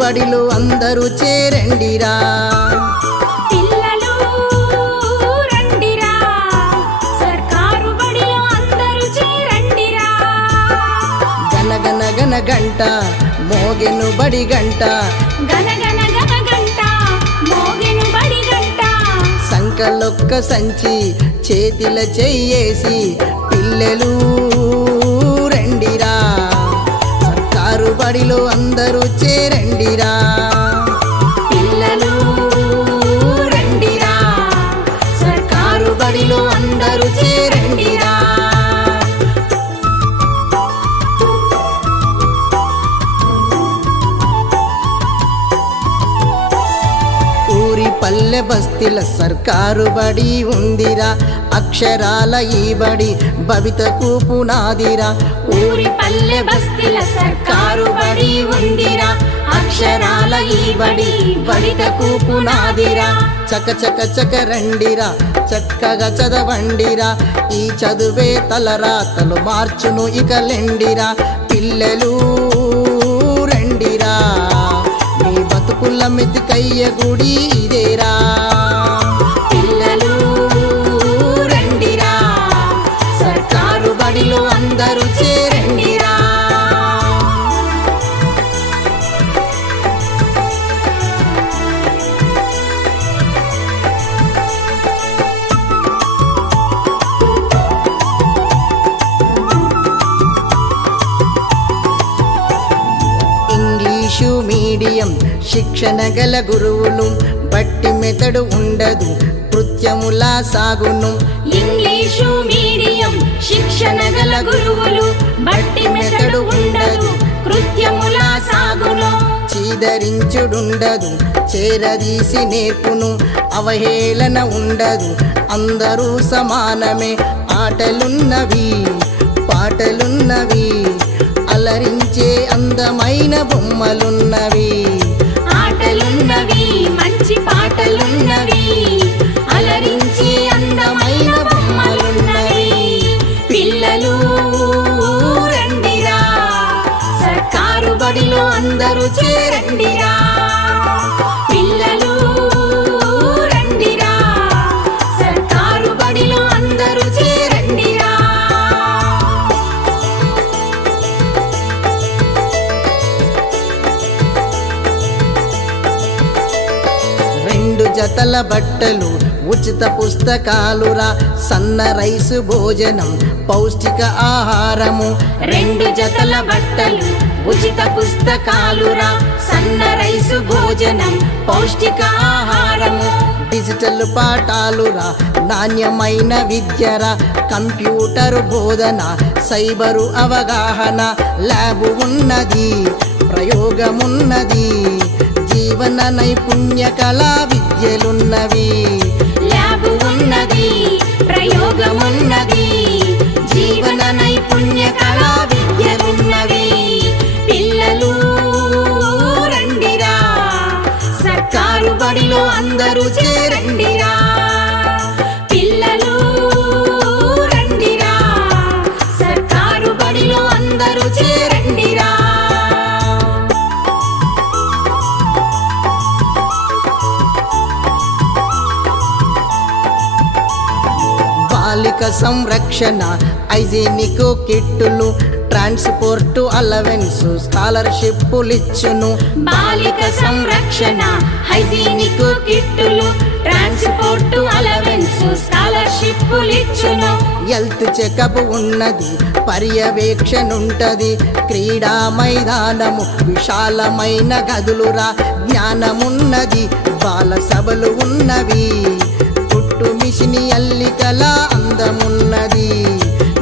బడిలో అందరూ చేరండిరా పిల్లలు రండిరా సర్కారు బడిలో అందరూ చేరండిరా గనగన గన గంట మోగెను బడి గంట గనగన గన గంట మోగెను బడి గంట సంకలొక్క సంచి చేతిల చెయ్యేసి పిల్లలు రండిరా సర్కారు బడిలో అందరూ చేరండిరా పిల్లలు రండిరా సర్కారు బడిలో అందరూ చేరండిరా ఊరి పల్లె బస్తీల సర్కారు బడి ఉందిరా అక్షరాల ఈ బడి భవితకు పునాదిరా ఊరి పల్లె బస్తీల సర్కారు బడి ఉందిరా అక్షరాల ఈ బడి బడితకు పునాదిరా చక చక చక రండిరా చక్కగా చదవండిరా ఈ చదువే తలరాతలు మార్చును ఇక లెండిరా పిల్లలు రండిరా మీ బతుకుల మెతికయ్య గుడి ఇదేరా పిల్లలు రండిరా సర్కారు బడిలో అందరూ చేరండిరా ఇంగ్లీషు మీడియం శిక్షణ గల గురువులు బట్టి మెతడు ఉండదు కృత్యములా సాగును ఇంగ్లీషు మీడియం శిక్షణ గల గురువులు బట్టి మెతడు ఉండదు కృత్యముల సాగును చీదరించుడుండదు చేరదీసి నేర్పును అవహేళన ఉండదు అందరూ సమానమే ఆటలున్నవి పాటలున్నవి అలరించే అందమైన బొమ్మలున్నవి ఆటలున్నవి మంచి పాటలున్నవి అలరించి అందమైన బొమ్మలున్నవి పిల్లలు రండిరా సర్కారు బడిలో అందరూ చేరండిరా పిల్లలు రండిరా సర్కారు బడిలో అందరూ చేరండిరా రెండు జతల బట్టలు ఉచిత పుస్తకాలురా సన్న రైసు భోజనం పౌష్టిక ఆహారము రెండు జతల బట్టలు ఉచిత పుస్తకాలురా సన్న రైసు భోజనం పౌష్టిక ఆహారము డిజిటల్ పాఠాలురా నాణ్యమైన విద్యరా కంప్యూటర్ బోధన సైబరు అవగాహన ల్యాబు ఉన్నది ప్రయోగమున్నది జీవన నైపుణ్య కళా విద్యలున్నవి ల్యాబ్ ఉన్నది ప్రయోగమున్నది జీవన నైపుణ్య కళా విద్యలున్నవి పిల్లలు రండిరా సర్కారు బడిలో అందరూ చేరండిరా పిల్లలు రండిరా సర్కారు బడిలో అందరూ చేరండిరా బాలిక సంరక్షణ హైజీనిక్ కిట్టులు ట్రాన్స్పోర్ట్ అలవెన్స్ స్కాలర్షిప్పులిచ్చును బాలిక సంరక్షణ హైజీనిక్ కిట్టులు ట్రాన్స్పోర్ట్ అలవెన్స్ స్కాలర్షిప్పులిచ్చును హెల్త్ చెకప్ ఉన్నది పర్యవేక్షణుంటది క్రీడా మైదానము విశాలమైన గదులురా జ్ఞానమున్నది బాల సభలు ఉన్నవి పుట్టు మిషిని అల్లికల అందమున్నది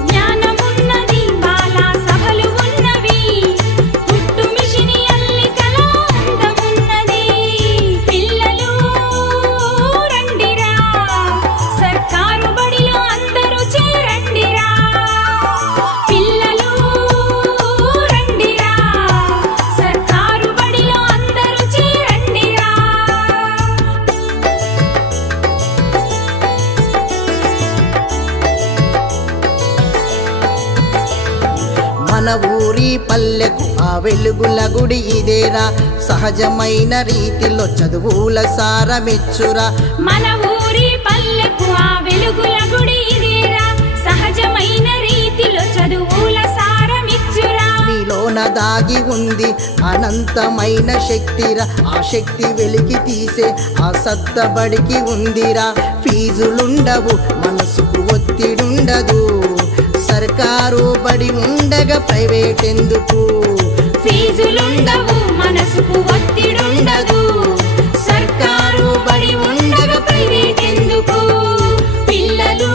జ్ఞానమున్నది బాల సభలు ఉన్నవి పుట్టు మిషిని అల్లికల అందమున్నది పిల్లలు రండిరా సర్కారు బడిలో అందరూ చేరండిరా పిల్లలు రండిరా సర్కారు బడిలో అందరూ చేరండిరా మన ఊరి పల్లెకు ఆ వెలుగుల గుడి ఇదేరా సహజమైన రీతిలో చదువుల సారమిచ్చురా. మన ఊరి పల్లెకు ఆ వెలుగుల గుడి ఇదేరా, సహజమైన రీతిలో చదువుల సారమిచ్చురా. నీలోన దాగి ఉంది అనంతమైన శక్తిరా, ఆ శక్తి వెలికి తీసే ఆ సత్తబడికి ఉందిరా. ఫీజులుండవు, మనసుకు ఒత్తిడుండదు, సర్కారు బడి ఉండగా ప్రైవేట్ ఎందుకు. ఫీజులుండవు, మనసుకు ఒత్తిడుండదు, సర్కారు బడి ఉండగా ప్రైవేట్ ఎందుకు. పిల్లలు